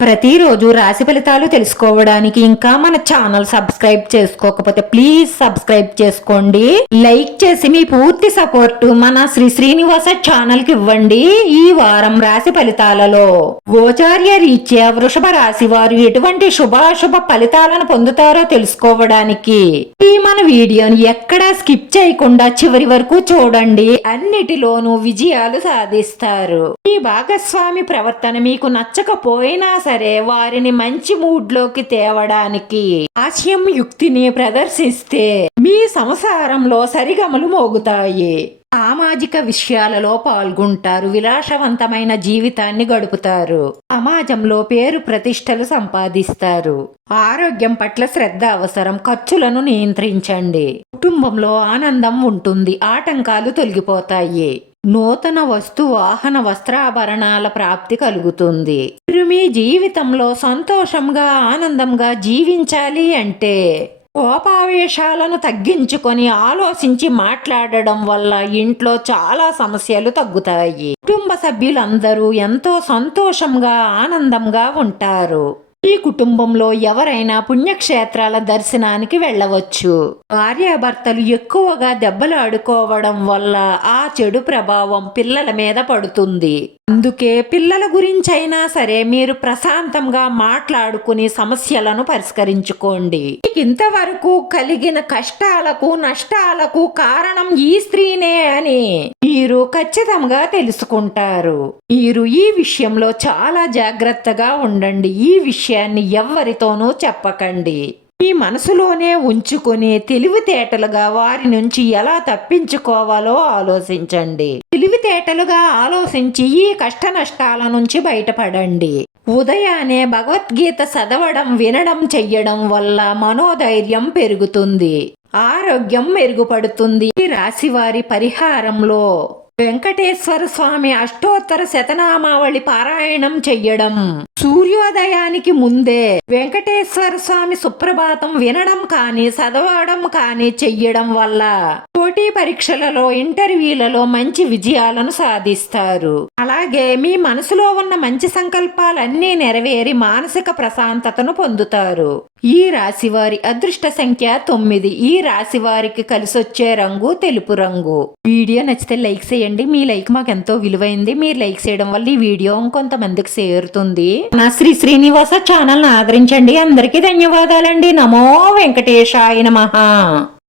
ప్రతిరోజు రాశి ఫలితాలు తెలుసుకోవడానికి ఇంకా మన ఛానల్ సబ్స్క్రైబ్ చేసుకోకపోతే ప్లీజ్ సబ్స్క్రైబ్ చేసుకోండి. లైక్ చేసి మీ పూర్తి సపోర్ట్ మన శ్రీ శ్రీనివాస ఛానల్కి ఇవ్వండి ఈ వారం రాశి ఫలితాలలో. గోచార్య రీత్యా వృషభ రాశి వారు ఎటువంటి శుభాశుభ ఫలితాలను పొందుతారో తెలుసుకోవడానికి ఈ మన వీడియోని ఎక్కడా స్కిప్ చేయకుండా చివరి వరకు చూడండి. అన్నిటిలోనూ విజయాలు సాధిస్తారు. ఈ భాగస్వామి ప్రవర్తన మీకు నచ్చకపోయినా సరే వారిని మంచి మూడ్లోకి తేవడానికి హాస్యం యుక్తిని ప్రదర్శిస్తే మీ సంసారంలో సరిగమలు మోగుతాయి. సామాజిక విషయాలలో పాల్గొంటారు విలాసవంతమైన జీవితాన్ని గడుపుతారు సమాజంలో పేరు ప్రతిష్టలు సంపాదిస్తారు. ఆరోగ్యం పట్ల శ్రద్ధ అవసరం ఖర్చులను నియంత్రించండి. కుటుంబంలో ఆనందం ఉంటుంది ఆటంకాలు తొలగిపోతాయి. నూతన వస్తు వాహన వస్త్రాభరణాల ప్రాప్తి కలుగుతుంది. మీరు మీ జీవితంలో సంతోషంగా ఆనందంగా జీవించాలి అంటే కోపావేశాలను తగ్గించుకొని ఆలోచించి మాట్లాడడం వల్ల ఇంట్లో చాలా సమస్యలు తగ్గుతాయి. కుటుంబ సభ్యులందరూ ఎంతో సంతోషంగా ఆనందంగా ఉంటారు. ఈ కుటుంబంలో ఎవరైనా పుణ్యక్షేత్రాల దర్శనానికి వెళ్ళవచ్చు. భార్యాభర్తలు ఎక్కువగా దెబ్బలు ఆడుకోవడం వల్ల ఆ చెడు ప్రభావం పిల్లల మీద పడుతుంది. అందుకే పిల్లల గురించైనా సరే మీరు ప్రశాంతంగా మాట్లాడుకుని సమస్యలను పరిష్కరించుకోండి. ఇంతవరకు కలిగిన కష్టాలకు నష్టాలకు కారణం ఈ స్త్రీనే అని మీరు ఖచ్చితంగా తెలుసుకుంటారు. మీరు ఈ విషయంలో చాలా జాగ్రత్తగా ఉండండి. ఈ విషయం విషయాన్ని ఎవ్వరితోనూ చెప్పకండి. మీ మనసులోనే ఉంచుకొని తెలివితేటలుగా వారి నుంచి ఎలా తప్పించుకోవాలో ఆలోచించండి. తెలివితేటలుగా ఆలోచించి ఈ కష్ట నష్టాల నుంచి బయటపడండి. ఉదయాన్నే భగవద్గీత చదవడం వినడం చెయ్యడం వల్ల మనోధైర్యం పెరుగుతుంది. ఆరోగ్యం మెరుగుపడుతుంది. ఈ రాశివారి పరిహారంలో వెంకటేశ్వర స్వామి అష్టోత్తర శతనామావళి పారాయణం చెయ్యడం. సూర్యోదయానికి ముందే వెంకటేశ్వర స్వామి సుప్రభాతం వినడం కానీ చదవడం కానీ చెయ్యడం వల్ల పోటీ పరీక్షలలో ఇంటర్వ్యూలలో మంచి విజయాలను సాధిస్తారు. అలాగే మీ మనసులో ఉన్న మంచి సంకల్పాలన్నీ నెరవేరి మానసిక ప్రశాంతతను పొందుతారు. ఈ రాశి వారి అదృష్ట సంఖ్య తొమ్మిది. ఈ రాశి వారికి కలిసొచ్చే రంగు తెలుపు రంగు. వీడియో నచ్చితే లైక్ చేయండి. మీ లైక్ మాకు ఎంతో విలువైంది. మీరు లైక్ చేయడం వల్ల ఈ వీడియో ఇంకొంతమందికి చేరుతుంది. నా శ్రీ శ్రీనివాస ఛానల్ ఆదరించండి. అందరికీ ధన్యవాదాలండి. నమో వెంకటేశాయ నమ.